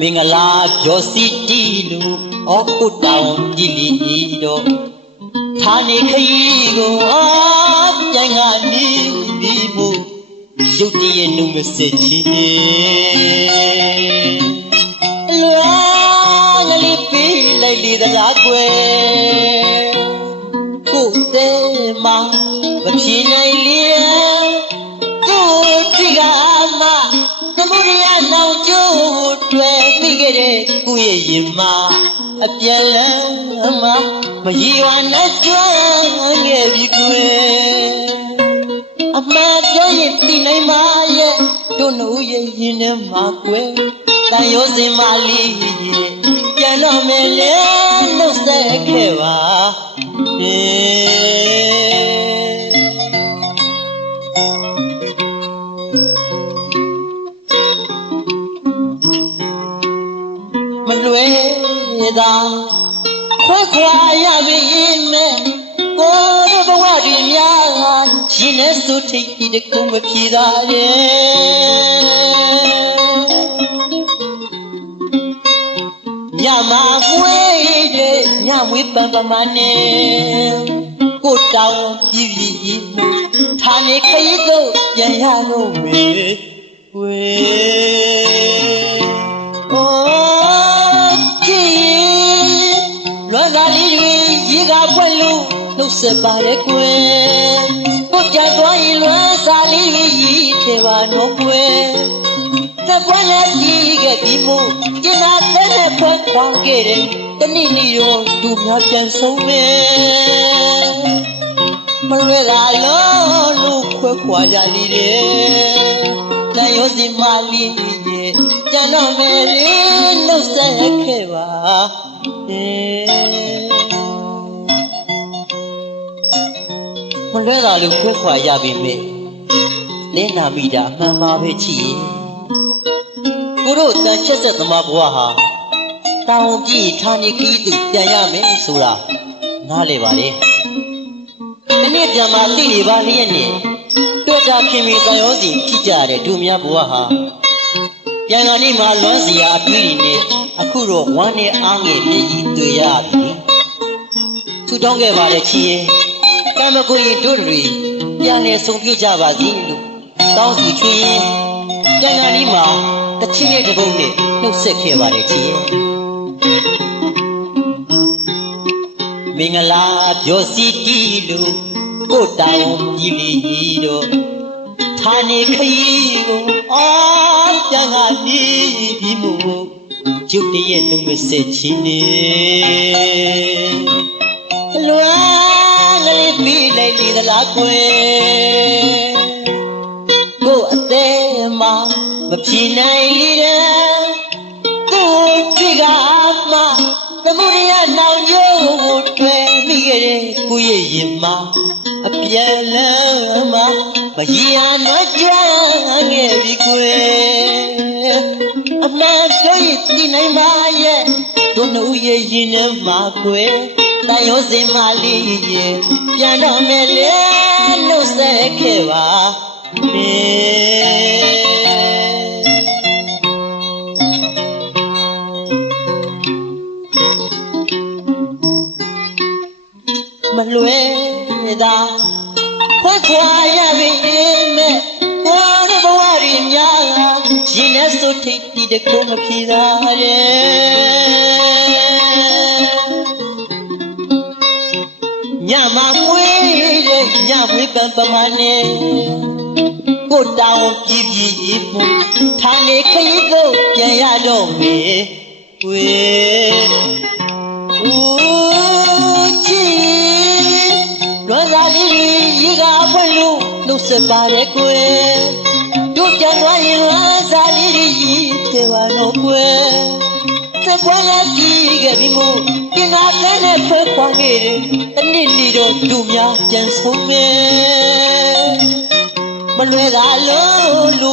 မင်္ဂလာပြောစီတီလူဩကုတောင်ကြည်လီတော့ဌာနေခရီးကိုအာပြန်ကနေပြီးမှုရုတ်တရက်နုမစချီနေလွာငလေးပေးလိုက်လေသလားကွယ်ကိုယ်တဲမှာမဖြေနိုင်လေ ကိုယ့်ရဲ့ရင်မှာအပြန်လန်းမမရည်ဝနဲ့ကျွမ်းခဲ့ပြီကွယ်အမှန်ပြောရင်သိနိုင်ပါရဲ့တို့နှုတ်ရဲ့ရင်ထဲမှာကွယ်တန်ရောစင်မလေးရဲ့ပြန်တော့မယ်လေ သာခွဲခွာရပြီမဲ့ကိုယ်တို့ဘဝတွေများရှင်နဲ့စုထိတ်ဒီတခုမဖြေသာရဲ့ညမမွေးတဲ့ညမွေးပန်ပမနဲ့ကိုတောင်းပြည့်ပြည့်ဌာနေခရီးတို့ပြန်ရလို့မေဝေโနှုတ်ဆက်ပါရဲ့ကွယ်ကိုကြသွားရင်လွမ်းစာလေးတွေရီထဲပါတော့ကွယ်တကွက်နဲ့ကြီးခဲ့ပြီးမို့ကျင်နာတဲ့နဲ့ဖွက်ခွာခဲ့တယ်တနေ့နေ့ရောသူများပြန်ဆုံးမယ်မလွယ်တာလို့လို့ခွဲခွာကြလိတယ်တန်ရောစီမလီရဲ့ကျန်တော့မယ်လေနှုတ်ဆက်ခဲ့ပါ မလွယ်တာလို့ခွဲခွာရပြီမေလင်းနာမိတာအမှန်ပါပဲချစ်ရဲ့ကိုတို့တန်ချက်ဆက်သမားဘဝဟာတောင်းကြည့်ဌာနေခီးသူပြန်ရမယ်ဆိုတာနားလေပါလေဒီနေ့ပြန်มาသိနေပါလျက်နဲ့တွေ့တာခင်မီတန်ရောစီဖြစ်ကြတဲ့ဒုများဘဝဟာပြန်ကနေမှလွမ်းစီရာအတွေ့အနဲ့အခုတော့ဝမ်းနဲ့အားငယ်မြည်ကြီးတွေ့ရပြီ။ထူတောင်းခဲ့ပါလေချီရဲ့ကံ မကိုရင်တို့တွေပြန်လဲဆုံပြကြပါစေလို့တောင်းစီချွေရင်ပြန်ကနေမှတချင်းရဲ့တပုတ်နဲ့နှုတ်ဆက်ခဲ့ပါလေချီရဲ့မင်္ဂလာပြောစီတီလို့ကိုယ်တောင်းကြည့်လီတော့ဌာနေခရီးကိုအော်ပြန်ကနေပြီးမို့ကျုပ်တည်းရဲ့လုံးမစက်ချင်းနေလွမ်းကလေး ပြီးလိုက်လေသလားကွယ်ကိုယ်အသေးမှာမဖြေနိုင်လေတဲ့သူ့ကြည့်ကမှသမုဒယနောင်ကျိုးကိုတွေ့မိခဲ့တဲ့ကိုယ့်ရဲ့ရင်မှာအပြန်လန်းမှာမရည်အားတော့ကြွခဲ့ပြီကွယ်အမှန်ပြောရင်ဒီနိုင်ပါရဲ့တို့နှုတ်ရဲ့ရင်ထဲမှာကွယ် တန်ရောစင်မလေးရဲ့ပြန်တော့မယ်လေနှုတ်ဆက်ခဲ့ပါမေမလွယ်သာခွက်ခွာရပြီမဲ့ကိုယ်ဘဝရင်းများရင်နဲ့ဆိုထိတ်ဒီတကူမဖြေသာရဲ့ ပံပမနဲ့ကိုတောင်းပြပြမှုဌာနေခရီးကိုပြန်ရတော့မေဝေဦးချီလွမ်းသာလေးရေကပွင့်လို့နှုတ်ဆက်ပါရဲ့ကွယ်တို့ပြန်သွားရင်လွမ်းသာလေး ရီသေးပါတော့ကွယ်စပွားလာကြည့်ခဲ့ပြီမို့ကျင်နာတဲ့နဲ့ဖွဲခွာခဲ့တယ်တနေ့နေ့တော့သူများပြန်ဆုံးမယ်မလွယ်တာလို့လူ